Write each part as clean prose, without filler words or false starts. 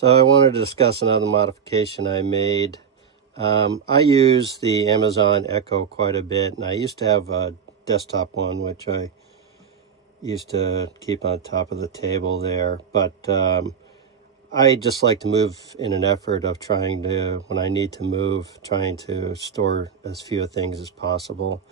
So I wanted to discuss another modification I made. I use the Amazon Echo quite a bit, and I used to have a desktop one, which I used to keep on top of the table there. But I just like to move in an effort of trying to, when I need to move, trying to store as few things as possible.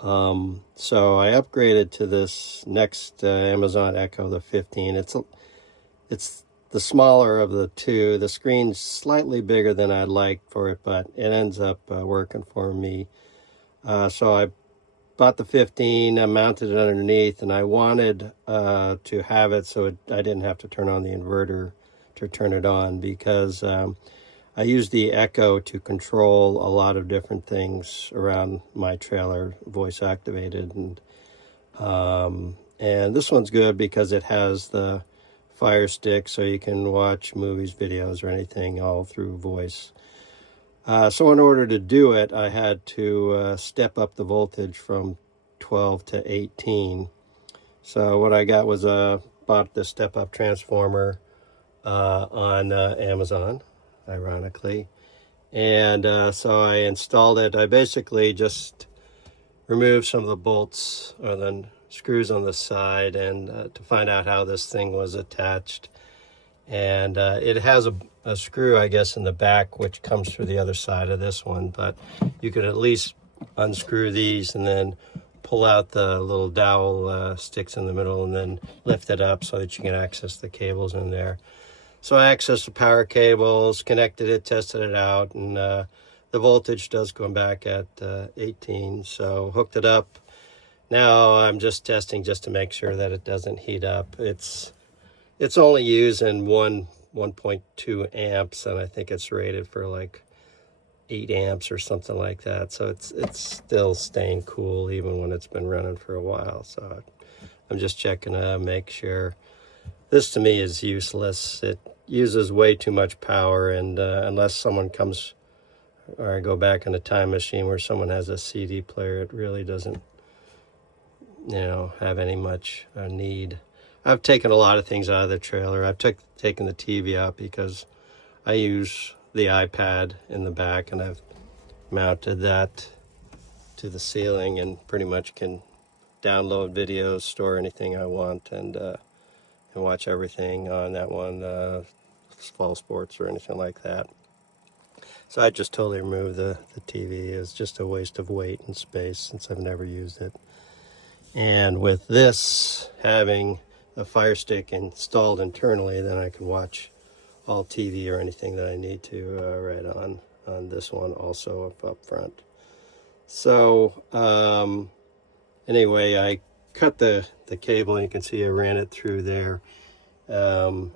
So I upgraded to this next Amazon Echo, the 15. It's the smaller of the two. The screen's slightly bigger than I'd like for it, but it ends up working for me. So I bought the 15, I mounted it underneath, and I wanted to have it so I didn't have to turn on the inverter to turn it on, because I use the Echo to control a lot of different things around my trailer, voice activated, and this one's good because it has the Fire Stick, so you can watch movies, videos, or anything all through voice. So in order to do it, I had to step up the voltage from 12 to 18. So what I got was bought the step-up transformer on Amazon, ironically. And so I installed it. I basically just removed some of the bolts or the screws on the side, and to find out how this thing was attached. And it has a screw, I guess, in the back, which comes through the other side of this one, but you could at least unscrew these and then pull out the little dowel sticks in the middle and then lift it up so that you can access the cables in there. So I accessed the power cables, connected it, tested it out, and the voltage does come back at 18, so hooked it up. Now I'm just testing just to make sure that it doesn't heat up. It's only using 1.2 amps, and I think it's rated for like 8 amps or something like that. So it's still staying cool even when it's been running for a while. So I'm just checking to make sure. This to me is useless. It uses way too much power, and unless someone comes, or I go back in a time machine where someone has a CD player, it really doesn't, have any much need. I've taken a lot of things out of the trailer. I've taken the TV out because I use the iPad in the back, and I've mounted that to the ceiling and pretty much can download videos, store anything I want, and watch everything on that one, fall sports or anything like that. So I just totally removed the TV. It's just a waste of weight and space since I've never used it. And with this having a Fire Stick installed internally, then I can watch all TV or anything that I need to right on this one also up front. So anyway, I cut the cable, and you can see I ran it through there, and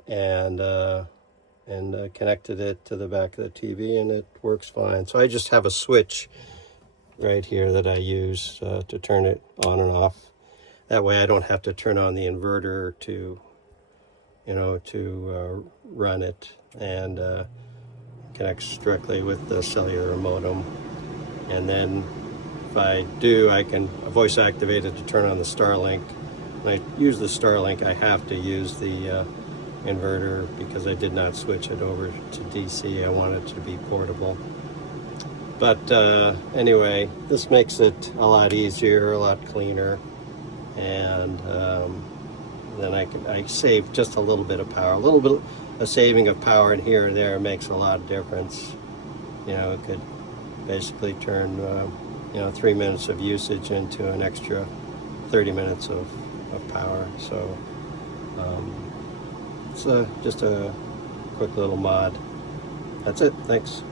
connected it to the back of the TV, and it works fine. So I just have a switch right here that I use to turn it on and off. That way I don't have to turn on the inverter to run it, and connects directly with the cellular modem. And then if I do, I can voice activate it to turn on the Starlink. When I use the Starlink, I have to use the inverter because I did not switch it over to DC. I want it to be portable. But anyway, this makes it a lot easier, a lot cleaner, and then I save just a little bit of power. A little bit of saving of power in here and there makes a lot of difference. It could basically turn 3 minutes of usage into an extra 30 minutes of power. So it's just a quick little mod. That's it. Thanks.